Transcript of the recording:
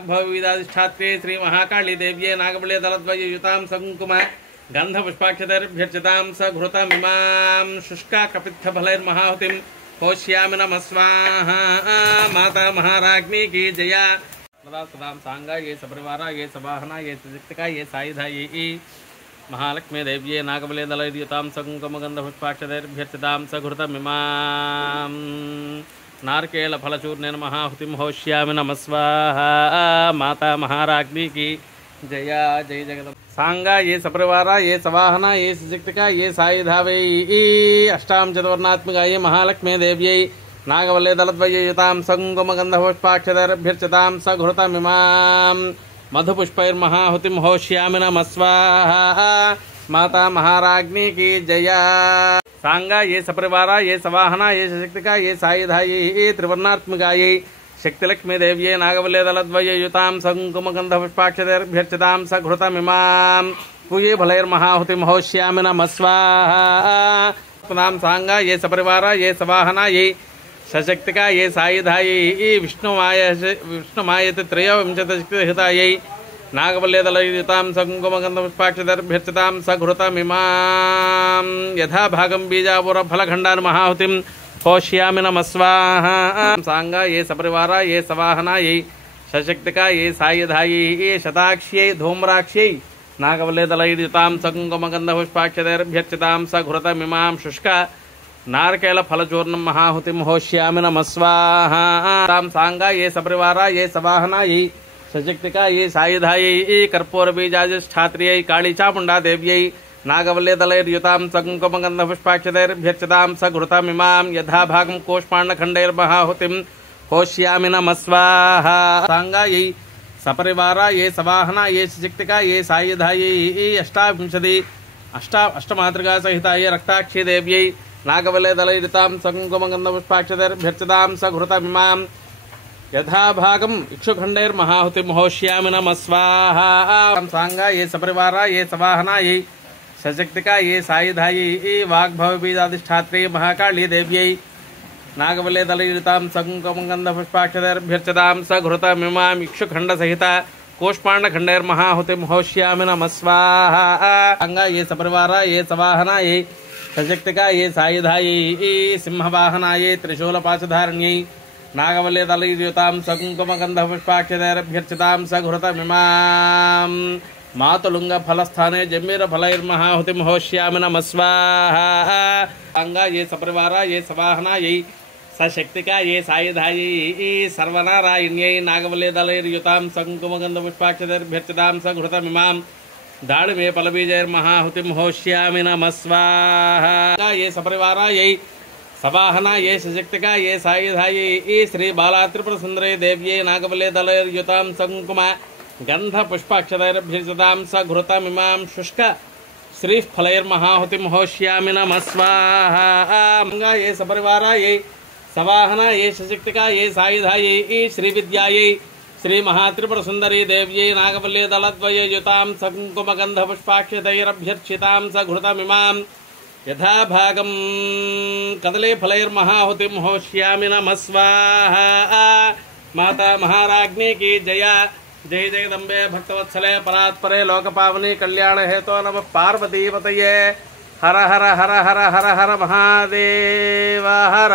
वाग्भवविदाधिष्ठात्रे श्री महाकाली देव्ये नागबले दलद्वय युतां सकुङ्कुम गन्धपुष्पाक्षतैर्भ्यर्चितां स घृतमिमां शुष्का कपित्थफलैर्महाहुतिं होष्यामि नमः स्वाहा। माता महाराज्ञी की जया। सदा सदां सांगा ये सपरिवारा ये सवाहना ये सजिक्तिका ये सायुधा ये महालक्ष्मी देव्ये नागबले दलयुतां सकुङ्कुम गन्धपुष्पाक्षतैर्भ्यर्चितां स घृतमिमां नारकेलफलचूर्णेन महाहुतिं होष्यामि नमः स्वाहा। माता महाराज्ञी की जया। जय जगदम्ब। सांगा ये सपरिवारा ये सवाहना ये सजिक्तिका ये सायुधा वै अष्टां चतुर्वर्णात्मिका ये महालक्ष्मी देव्यै नागवल्ले दलद्वययुतां सकुङ्कुम गन्धपुष्पाक्षतैर्भ्यर्चितां स घृतमिमां मधुपुष्पैर्महाहुतिं होष्यामि नमः स्वाहा। माता महाराज्ञी की जया। सांगा ये सपरिवारा ये सवाहना ये सशक्तिका ये सायुधा ये त्रिवर्णात्मिका ये शक्तिलक्ष्मी देव्ये नागवल्ले दलद्वययुतां सकुङ्कुम गन्धपुष्पाक्षतैर्भ्यर्चितां स घृतमिमां पूये फलैर्महाहुतिं होष्यामि नमः स्वाहा। सांगा ये सपरिवारा ये सवाहना ये सशक्तिका ये सायुधा ये विष्णुमायति त्रयोविंशतिशक्तिहिता ये नागवल्ले दलयुतां सकुङ्कुम गन्धपुष्पाक्षतैर्भ्यर्चितां स घृतमिमां यथा भागं बीजापुरफलखण्डान् महाहुतिं होष्यामि नमः स्वाहा। सांगा ये सपरिवारा ये सवाहना ये सशक्तिका ये सायुधा ये शताक्ष्यै धूम्राक्ष्यै नागवल्ले दलयुतां सकुङ्कुम गन्धपुष्पाक्षतैर्भ्यर्चितां स घृतमिमां शुष्का नारकेलफलचूर्णं महाहुतिं होष्यामि नमः स्वाहा। सांगा ये सपरिवारा ये सवाहना ये सशक्तिका ये सायुधा ये कर्पूरबीजाधिष्ठात्र्यै काली चामुण्डा देव्यै नागवल्ले दलैर्युतां सकुङ्कुम गन्धपुष्पाक्षतैर्भ्यर्चितां स घृतमिमां यथा भागं कोष्पाण्डखण्डैर्महाहुतिं होष्यामि नमः स्वाहा। सांगा ये सपरिवारा ये सवाहना ये सशक्तिका ये सायुधा ये अष्टमातृका सहिता ये रक्ताक्षी देव्यै नागवल्ले दलयुतां सकुङ्कुम गन्धपुष्पाक्षतैर्भ्यर्चितां स घृतमिमां यथा भागं इक्षुखण्डैर्महाहुतिं होष्यामि नमः स्वाहा। सांगा ये सपरिवारा ये सवाहना ये सशक्तिका ये सायुधा ये वाग्भवबीजाधिष्ठात्रे महाकाली देव्यै नागवल्ले दलयुतां सकुङ्कुम गन्धपुष्पाक्षतैर्भ्यर्चितां स घृतमिमां इक्षुखण्डसहिता कोष्पाण्डखण्डैर्महाहुतिं होष्यामि नमः स्वाहा। सांगा ये सपरिवारा ये सवाहना ये सशक्तिका ये सायुधा ये सिंहवाहना ये त्रिशूलपाशधारिण्यै नागवल्ले दलयुतां सकुङ्कुम गन्धपुष्पाक्षतैर्भ्यर्चितां स घृतमिमां मातुलुङ्गफलस्थाने जम्बीरफलैर्महाहुतिं होष्यामि नमः स्वाहा। सांगा ये सपरिवारा ये सवाहना ये सशक्तिका ये सायुधा ये सर्वनारायण्यै नागवल्ले दलैर्युतां सकुङ्कुम गन्धपुष्पाक्षतैर्भ्यर्चितां स घृतमिमां दाळिमे फलबीजैर्महाहुतिं होष्यामि नमः स्वाहा। ये सपरिवारा ये सवाहना ये सशक्तिका ये सायुधा ये श्री बाला त्रिपुर सुंदरी देव्ये नागवल्ले दलैर्युतां सकुङ्कुम गन्धपुष्पाक्षतैर्भ्यर्चितां स घृतमिमां शुष्क श्रीफलैर्महाहुतिं होष्यामि नमः स्वाहा। ये सपरिवारा ये सवाहना ये सशक्तिका ये सायुधा ये श्रीविद्या ये श्री महात्रिपुर सुंदरी देव्ये नागवल्ले दलद्वययुतां सकुङ्कुम गन्धपुष्पाक्षतैर्भ्यर्चितां स घृतमिमां यथा भागं कदली फलैर्महाहुतिं होष्यामि नमः स्वाहा। माता महाराज्ञी की जया। जय जगदम्बे भक्तवत्सले परात्परे लोकपावनी कल्याण हेतो नमः पार्वतीपतये। हर हर हर हर हर हर महादेव हर।